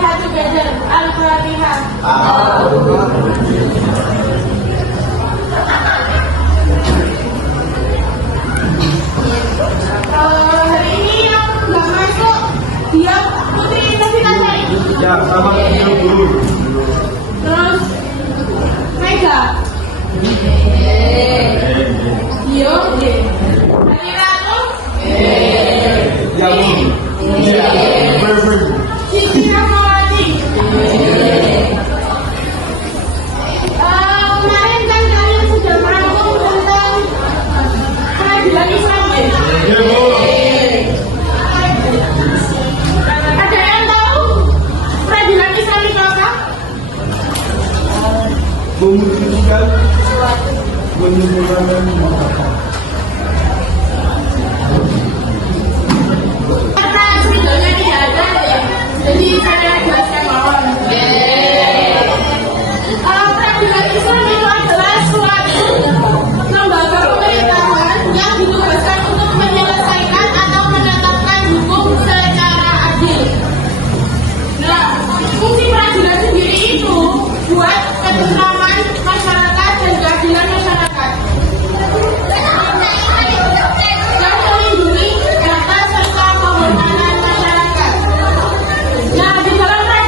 Al-Fatihah together. Al-Fatihah. Hari ini yang nggak masuk dia Putri Novita Sari. Ya, sama dulu. Terus Mega. Yo, Hari Ratu. Ya, Siti Rahmawati. Kemarin kan kalian sudah merangkum tentang peradilan Islam. Ada yang tahu peradilan Islam itu apa? memutuskan menyimpulkan Karena videonya tidak ada ya, jadi saya jelaskan bawah. Peradilan Islam itu adalah suatu lembaga pemerintahan yang ditugaskan untuk menyelesaikan atau menetapkan hukum secara adil. Nah, fungsi peradilan sendiri itu buat ketentraman masyarakat dan keadilan masyarakat. Dan melindungi data serta keamanan masyarakat. Nah, di dalam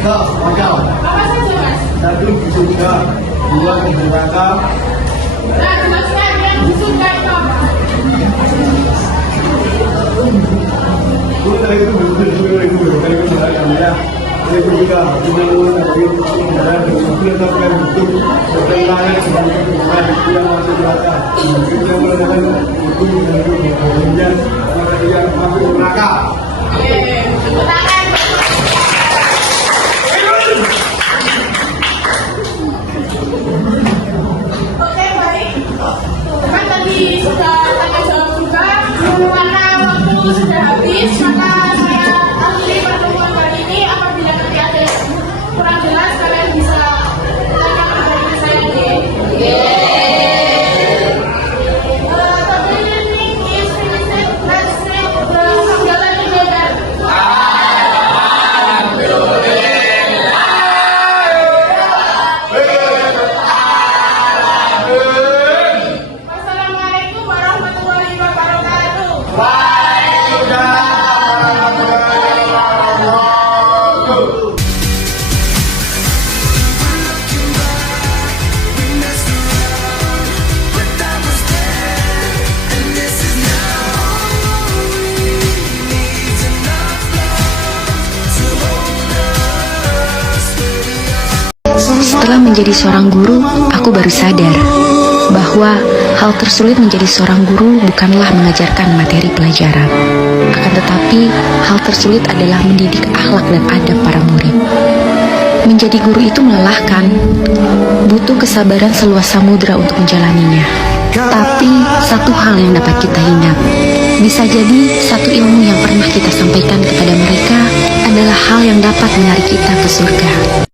Macam. Apa saja, Mas? 1 di surga, 2 di neraka. Nah, jelaskan yang di surga itu apa? Kalau itu betul-betul itu kalau itu salah ya. Itu juga kita mulai dari kendaraan dan sebelum kita untuk pertengahan sebagai kendaraan yang masuk neraka. Kita mulai dari itu kemudian yang masuk neraka. Tepuk tangan. Oke, baik. Kan tadi sudah tanya jawab juga. Karena waktu sudah habis, maka saya akhiri pertemuan kali ini. Apabila nanti ada yang kurang jelas, kalian bisa tanya kepada saya di the meeting is finished. Let's sing the Hamdalah together. Wassalamualaikum warahmatullahi wabarakatuh. Setelah menjadi seorang guru, aku baru sadar bahwa hal tersulit menjadi seorang guru bukanlah mengajarkan materi pelajaran. Akan tetapi, hal tersulit adalah mendidik akhlak dan adab para murid. Menjadi guru itu melelahkan, butuh kesabaran seluas samudera untuk menjalaninya. Tapi, satu hal yang dapat kita ingat, bisa jadi satu ilmu yang pernah kita sampaikan kepada mereka adalah hal yang dapat menarik kita ke surga.